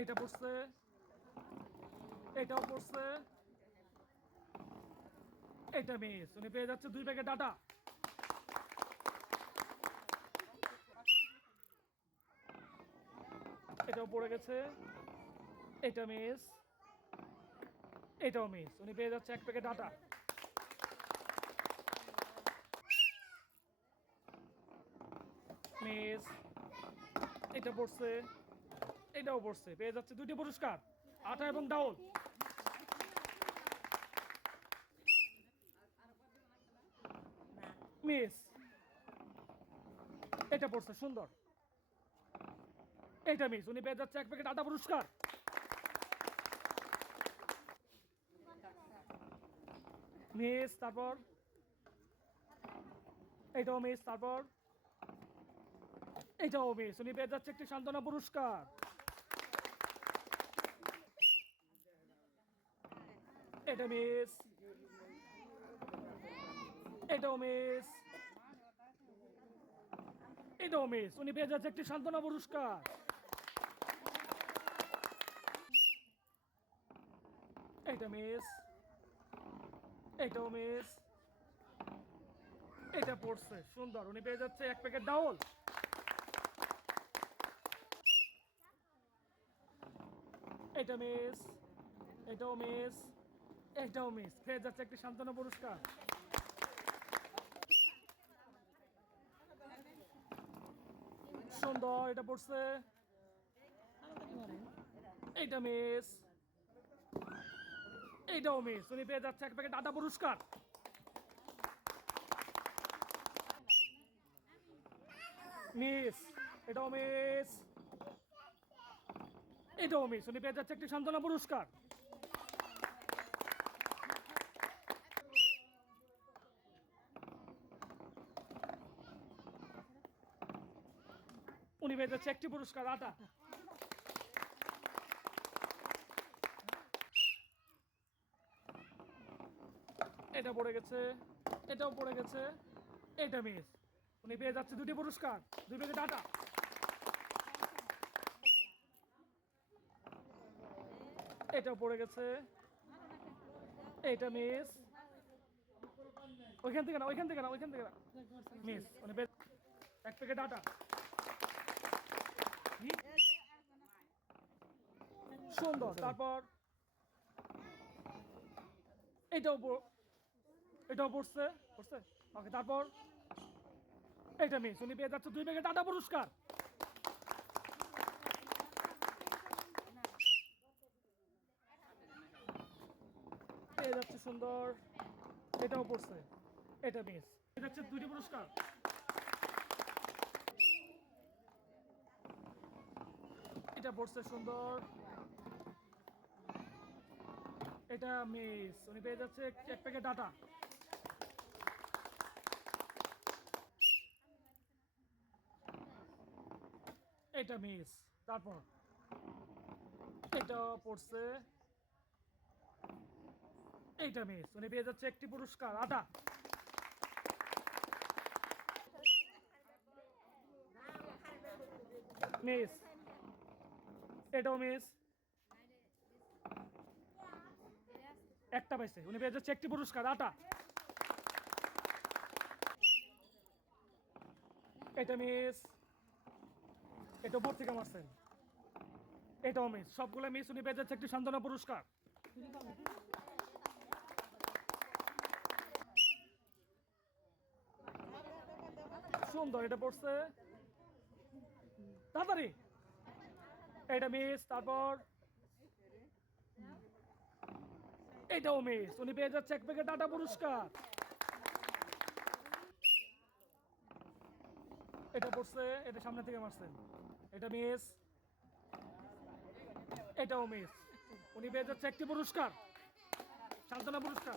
এটা পড়ছে। এটাও পড়ছে। এটা মিস, উনি পেয়ে যাচ্ছে দুই প্যাকেট ডাটা এটাও পড়ে গেছে। এটা মিস। এটাও মিস, উনি পেয়ে যাচ্ছে এক প্যাকেট ডাটা মিস, এটা পড়ছে। এটাও পড়ছে। পেয়ে যাচ্ছে দুটি পুরস্কার আটা এবং ডাউল মিস, এটা পড়ছে, সুন্দর। এটা মিস, উনি পেয়ে যাচ্ছে এক প্যাকেট আটা পুরস্কার। মিস, তারপর? এটাও মিস, তারপর? এটাও মিস, উনি পেয়ে যাচ্ছে একটি সান্ত্বনা পুরস্কার। এটা মিস এটাও মিস এটাও মিস উনি পেয়ে যাচ্ছে একটি সান্ত্বনা পুরস্কার। এটা মিস এটাও মিস এটা পড়ছে। সুন্দর। উনি পেয়ে যাচ্ছে এক প্যাকেট ডাউল এটা মিস এটাও মিস এটাও মিস পেয়ে যাচ্ছে একটি সান্ত্বনা পুরস্কার। সুন্দর, এটা পড়ছে। এইটা মিস এইটাও মিস উনি পেয়ে যাচ্ছে এক প্যাকেট আটা পুরস্কার। মিস এটাও মিস এটাও মিস উনি পেয়ে যাচ্ছে একটি সান্ত্বনা পুরস্কার। পেয়ে যাচ্ছে, একটি পুরস্কার, আটা। এটা পড়ে গেছে, এটাও পড়ে গেছে, এটা মিস। উনি পেয়ে যাচ্ছে দুটি পুরস্কার, দুই প্যাকেট আটা। এটাও পড়ে গেছে, এটা মিস। ওইখান থেকে না, ওইখান থেকে না, ওইখান থেকে না। মিস পেয়ে এক প্যাকেট হুম? সুন্দর তারপর এটাও এটাও পড়ছে পড়ছে? ওকে তারপর এটা মিস উনি পেয়ে যাচ্ছে দুই প্যাকেট আটা পুরস্কার। পেয়ে যাচ্ছে সুন্দর এটাও পড়ছে এটা মিস। পেয়ে যাচ্ছে দুইটি পুরস্কার। এটা পড়ছে সুন্দর। এটা মিস। উনি পেয়ে যাচ্ছে এক- প্যাকেট ডাটা। এটা মিস। তারপর? এটা পড়ছে। এইটা মিস। উনি পেয়ে যাচ্ছে একটি পুরস্কার, আটা। মিস। এটাও মিস। একটা পাইছে। উনি পেয়ে যাচ্ছে একটি পুরস্কার। আটা। এটা মিস। এটা উপর থেকে মারছেন। এটাও মিস। সবগুলো মিস উনি পেয়ে যাচ্ছে একটি সান্ত্বনা পুরস্কার। সুন্দর, এটা পড়ছে। তাড়াতাড়ি। এটা মিস তারপর এটাও মিস উনি পেয়ে যাচ্ছে এক প্যাকেট ডাটা পুরস্কার। এটা পড়ছে, এটা সামনে থেকে মারছেন এটা মিস এটাও মিস উনি পেয়ে যাচ্ছে একটি পুরস্কার। সান্ত্বনা পুরস্কার।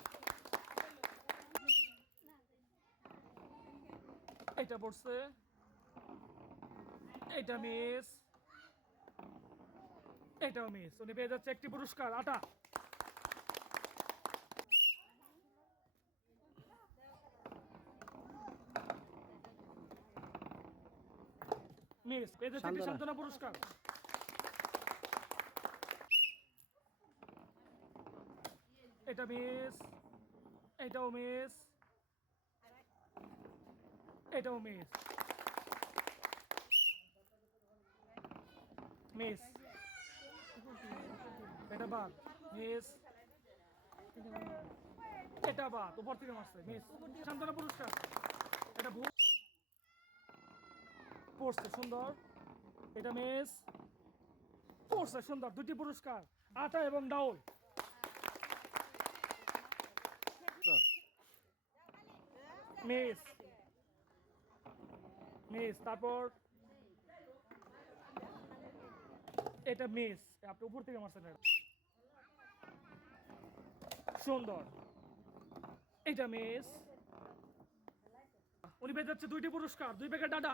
এটা পড়ছে এটা মিস এটাও মিস। উনি পেয়ে যাচ্ছে একটি পুরস্কার আটা। মিস পেয়ে যাচ্ছে একটি সান্ত্বনা। পুরস্কার। এটা মিস এটাও মিস। এটাও মিস। মিস এটা বাদ মিস এটা বাদ উপর থেকে মারছে মিস পুরস্কার। এটা পড়ছে, সুন্দর। এটা মিস পড়ছে, সুন্দর, দুটি পুরস্কার, আটা এবং ডাউল। মিস মিস তারপর এটা মিস আপনি উপর থেকে মারছেন এটা। সুন্দর। এটা মিস উনি পেয়ে যাচ্ছে দুইটি পুরস্কার দুই প্যাকেট ডাটা।